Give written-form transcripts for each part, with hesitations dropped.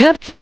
Cut.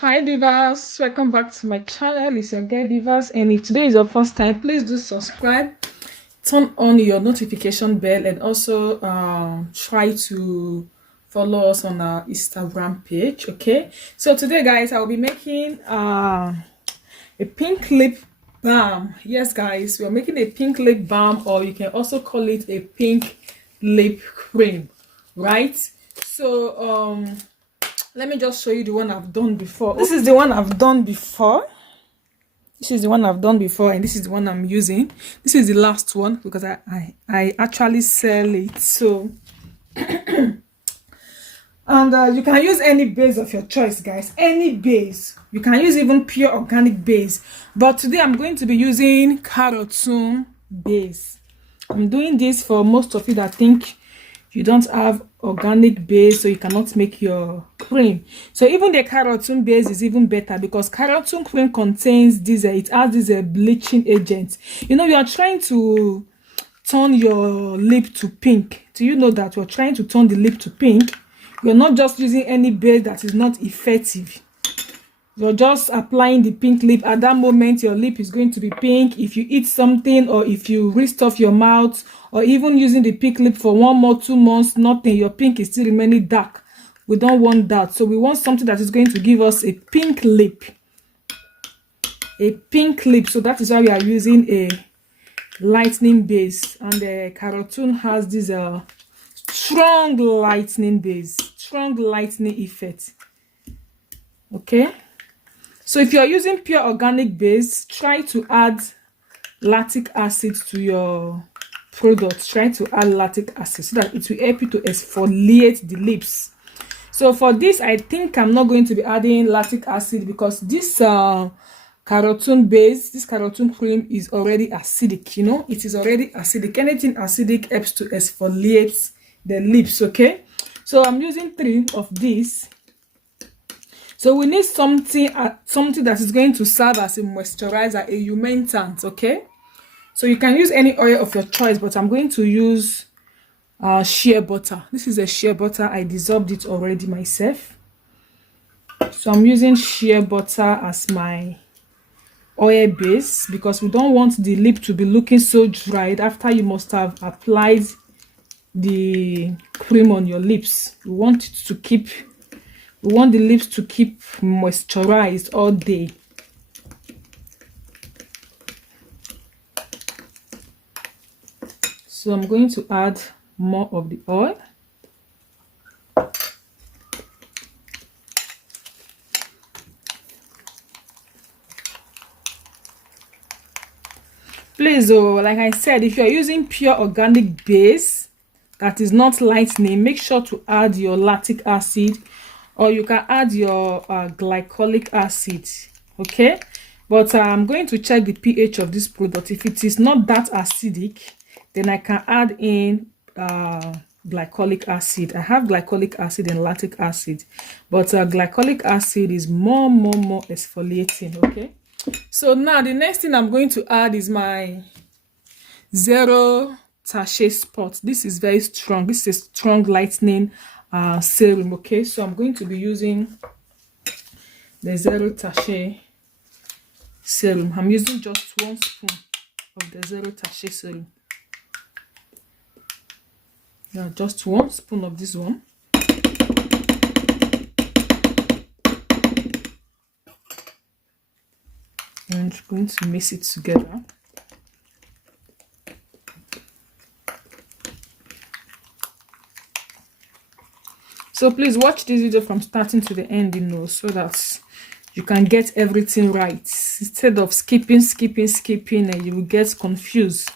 Hi divas, welcome back to my channel. It's your girl Divas, and if today is your first time, please do subscribe, turn on your notification bell, and also try to follow us on our Instagram page. Okay, so today guys, I'll be making a pink lip balm. Yes guys, we're making a pink lip balm, or you can also call it a pink lip cream, right? So let me just show you the one I've done before. This is the one I've done before. This is the one I've done before, and this is the one I'm using. This is the last one because I actually sell it. So and you can use any base of your choice, guys. Any base. You can use even pure organic base. But today I'm going to be using carotene base. I'm doing this for most of you that think you don't have organic base, so you cannot make your cream. So even the carotene base is even better because carotene cream contains this, it has this bleaching agent. You know, you are trying to turn your lip to pink. Do you know that you're trying to turn the lip to pink? You're not just using any base that is not effective. You're just applying the pink lip. At that moment, your lip is going to be pink. If you eat something, or if you rinse off your mouth, or even using the pink lip for 1 month, 2 months, nothing, your pink is still remaining dark. We don't want that. So we want something that is going to give us a pink lip. A pink lip. So that is why we are using a lightening base. And the carotene has this strong lightening base. Strong lightening effect. Okay. So if you're using pure organic base, try to add lactic acid to your product. Try to add lactic acid so that it will help you to exfoliate the lips. So for this, I think I'm not going to be adding lactic acid because this carotene base, this carotene cream is already acidic. You know, it is already acidic. Anything acidic helps to exfoliate the lips. Okay, so I'm using 3 of these. So we need something that is going to serve as a moisturizer, a humectant, okay? So you can use any oil of your choice, but I'm going to use shea butter. This is a shea butter. I dissolved it already myself. So I'm using shea butter as my oil base because we don't want the lip to be looking so dried after you must have applied the cream on your lips. We want it to keep... We want the lips to keep moisturized all day. So I'm going to add more of the oil. Please, though, like I said, if you're using pure organic base that is not lightening, make sure to add your lactic acid, or you can add your glycolic acid, okay? But I'm going to check the pH of this product. If it is not that acidic, then I can add in glycolic acid. I have glycolic acid and lactic acid, but glycolic acid is more exfoliating, okay? So now the next thing I'm going to add is my Zero Sachet Spot. This is very strong. This is a strong lightening serum, okay? So I'm going to be using the zero sachet serum. I'm using just 1 spoon of the zero sachet serum. Yeah, just 1 spoon of this one. And I'm going to mix it together. So please watch this video from starting to the end, so that you can get everything right. Instead of skipping, and you will get confused.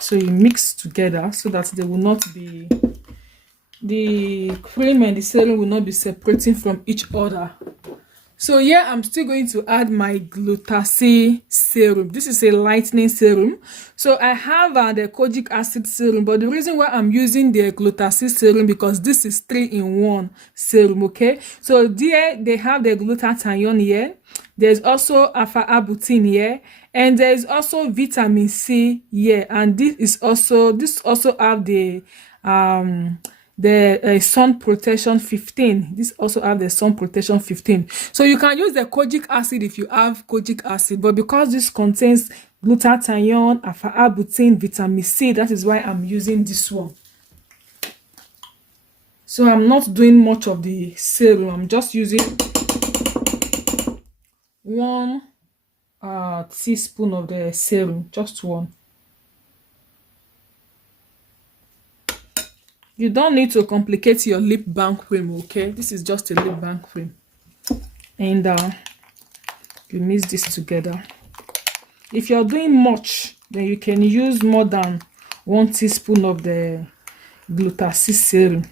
So you mix together so that they will not be, the cream and the serum will not be separating from each other. So here I'm still going to add my glutathione serum. This is a lightening serum. So I have the kojic acid serum, but the reason why I'm using the glutathione serum because this is 3-in-1 serum. Okay, so there they have the glutathione here. There's also alpha-arbutin here, and there is also vitamin C here, and this also have the sun protection 15. This also have the sun protection 15. So you can use the kojic acid if you have kojic acid, but because this contains glutathione, alpha-arbutin, vitamin C, that is why I'm using this one. So I'm not doing much of the serum. I'm just using 1 teaspoon of the serum, just 1. You don't need to complicate your lip balm cream, okay? This is just a lip balm cream. And you mix this together. If you're doing much, then you can use more than 1 teaspoon of the glutathione serum.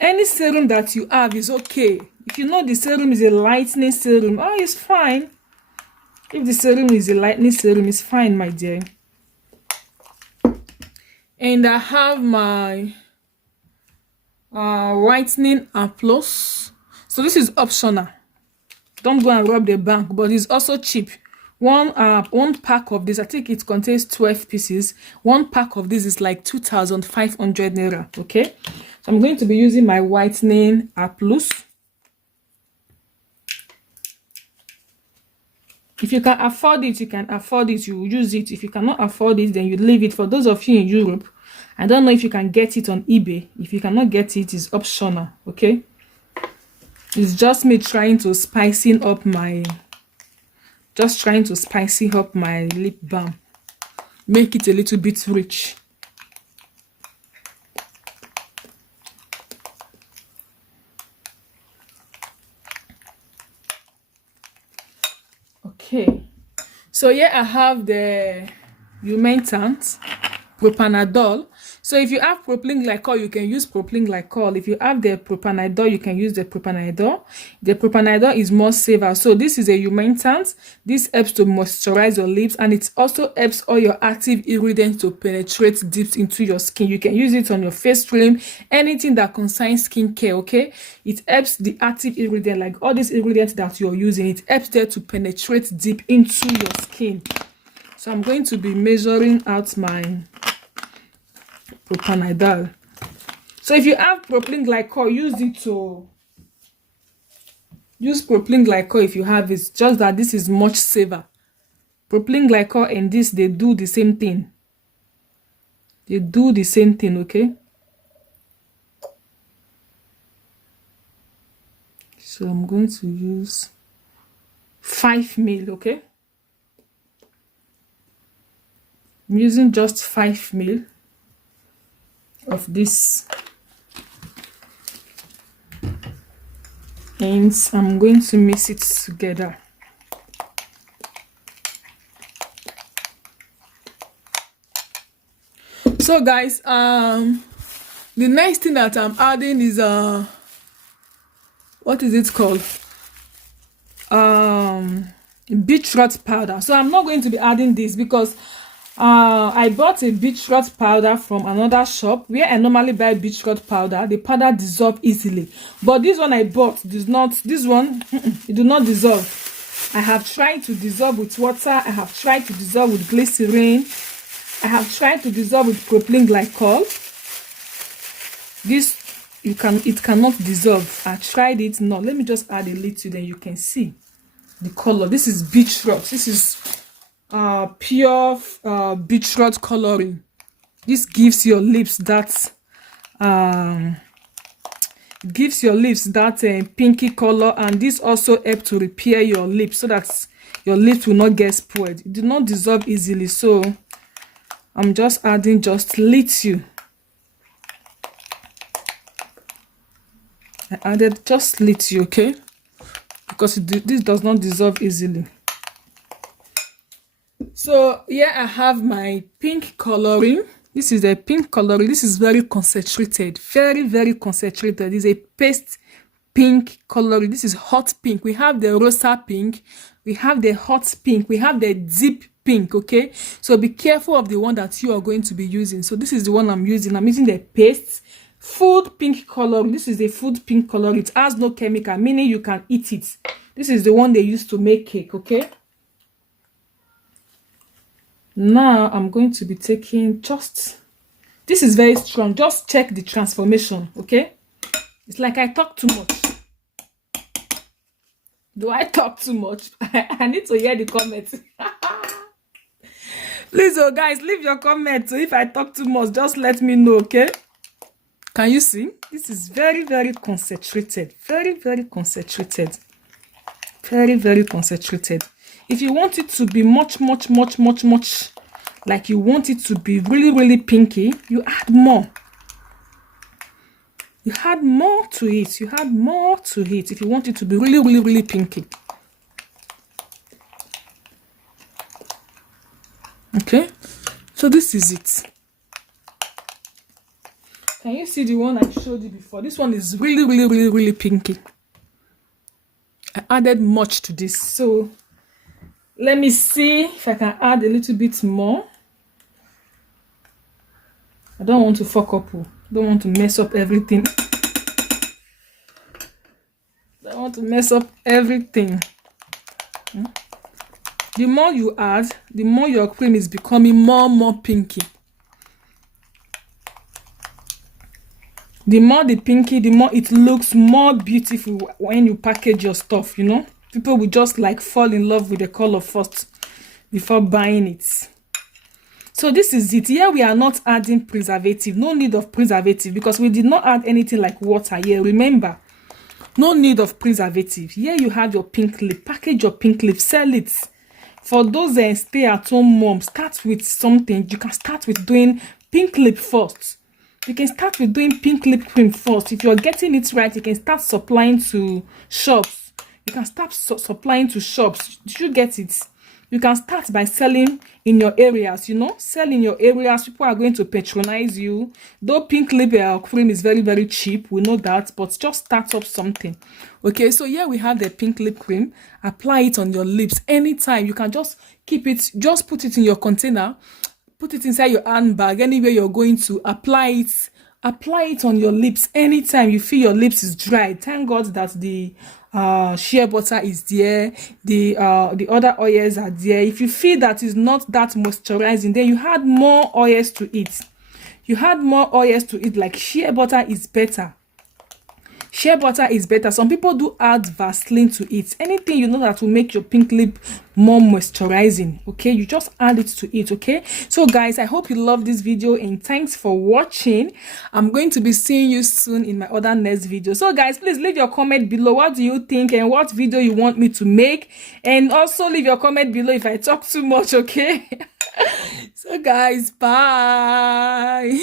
Any serum that you have is okay. If you know the serum is a lightening serum, it's fine. If the serum is a lightening serum, it's fine, my dear. And I have my whitening and plus. So this is optional. Don't go and rob the bank, but it's also cheap. One pack of this, I think it contains 12 pieces. 1 pack of this is like 2,500 naira. Okay, so I'm going to be using my whitening plus. If you can afford it, you can afford it, you use it. If you cannot afford it, then you leave it. For those of you in Europe, I don't know if you can get it on eBay. If you cannot get it, it's optional. Okay, it's just me trying to spicy up my lip balm, make it a little bit rich. Okay, so here I have the humectant propanadol. So if you have propylene glycol, you can use propylene glycol. If you have the propanadol, you can use the propanadol. The propanadol is more safer. So this is a humectant. This helps to moisturize your lips, and it also helps all your active ingredients to penetrate deep into your skin. You can use it on your face cream, anything that concerns skincare. Okay, it helps the active ingredient, like all these ingredients that you're using, it helps there to penetrate deep into your skin. So I'm going to be measuring out my propanadol. So if you have propylene glycol, use propylene glycol if you have it. Just that this is much safer. Propylene glycol and this, they do the same thing. Okay, so I'm going to use 5 ml. Okay, I'm using just 5 ml of this, and I'm going to mix it together. So guys, the next thing that I'm adding is what is it called? Beetroot powder. So I'm not going to be adding this because I bought a beetroot powder from another shop where I normally buy beetroot powder. The powder dissolves easily, but this one I bought does not. This one it do not dissolve. I have tried to dissolve with water. I have tried to dissolve with glycerin. I have tried to dissolve with propylene glycol. This it cannot dissolve. I tried it. No, let me just add a little, then you can see the color. This is beetroot. This is pure beetroot coloring. This gives your lips that pinky color, and this also helps to repair your lips so that your lips will not get spoiled. It do not dissolve easily, so I'm just adding just little. I added just little, okay, because this does not dissolve easily. So here I have my pink coloring. This is a pink coloring. This is very concentrated, very concentrated. This is a paste pink coloring. This is hot pink. We have the rosa pink, we have the hot pink, we have the deep pink. Okay, so be careful of the one that you are going to be using. So this is the one I'm using. I'm using the paste food pink color. This is a food pink color. It has no chemical, meaning you can eat it. This is the one they used to make cake. Okay, now I'm going to be taking just, this is very strong. Just check the transformation. Okay, it's like I talk too much. Do I talk too much? I need to hear the comments. Please, oh guys, leave your comments. So if I talk too much, just let me know. Okay, can you see? This is very concentrated. Very concentrated. Very concentrated. If you want it to be much like you want it to be really pinky, you add more. You add more to it. You add more to it if you want it to be really pinky. Okay, so this is it. Can you see the one I showed you before? This one is really pinky. I added much to this, so let me see if I can add a little bit more. I don't want to fuck up. I don't want to mess up everything. I don't want to mess up everything. The more you add, the more your cream is becoming more pinky. The more the pinky, the more it looks more beautiful when you package your stuff, you know. People will just like fall in love with the color first before buying it. So this is it. Here we are not adding preservative. No need of preservative because we did not add anything like water here. Remember, no need of preservative. Here you have your pink lip. Package your pink lip. Sell it. For those stay-at-home moms, start with something. You can start with doing pink lip first. You can start with doing pink lip cream first. If you're getting it right, you can start supplying to shops. You can start supplying to shops. Did you get it? You can start by selling in your areas, you know. Sell in your areas. People are going to patronize you. Though pink lip cream is very cheap, we know that, but just start up something. Okay, so here we have the pink lip cream. Apply it on your lips anytime. You can just keep it, just put it in your container. Put it inside your handbag, anywhere you're going to. Apply it on your lips anytime you feel your lips is dry. Thank God that the shea butter is there, the other oils are there. If you feel that is not that moisturizing, then you add more oils to it. You add more oils to it, like shea butter is better. Shea butter is better. Some people do add Vaseline to it. Anything you know that will make your pink lip more moisturizing, okay, you just add it to it. Okay, so guys, I hope you love this video and thanks for watching. I'm going to be seeing you soon in my other next video. So guys, please leave your comment below. What do you think and what video you want me to make? And also leave your comment below if I talk too much. Okay. So guys, bye.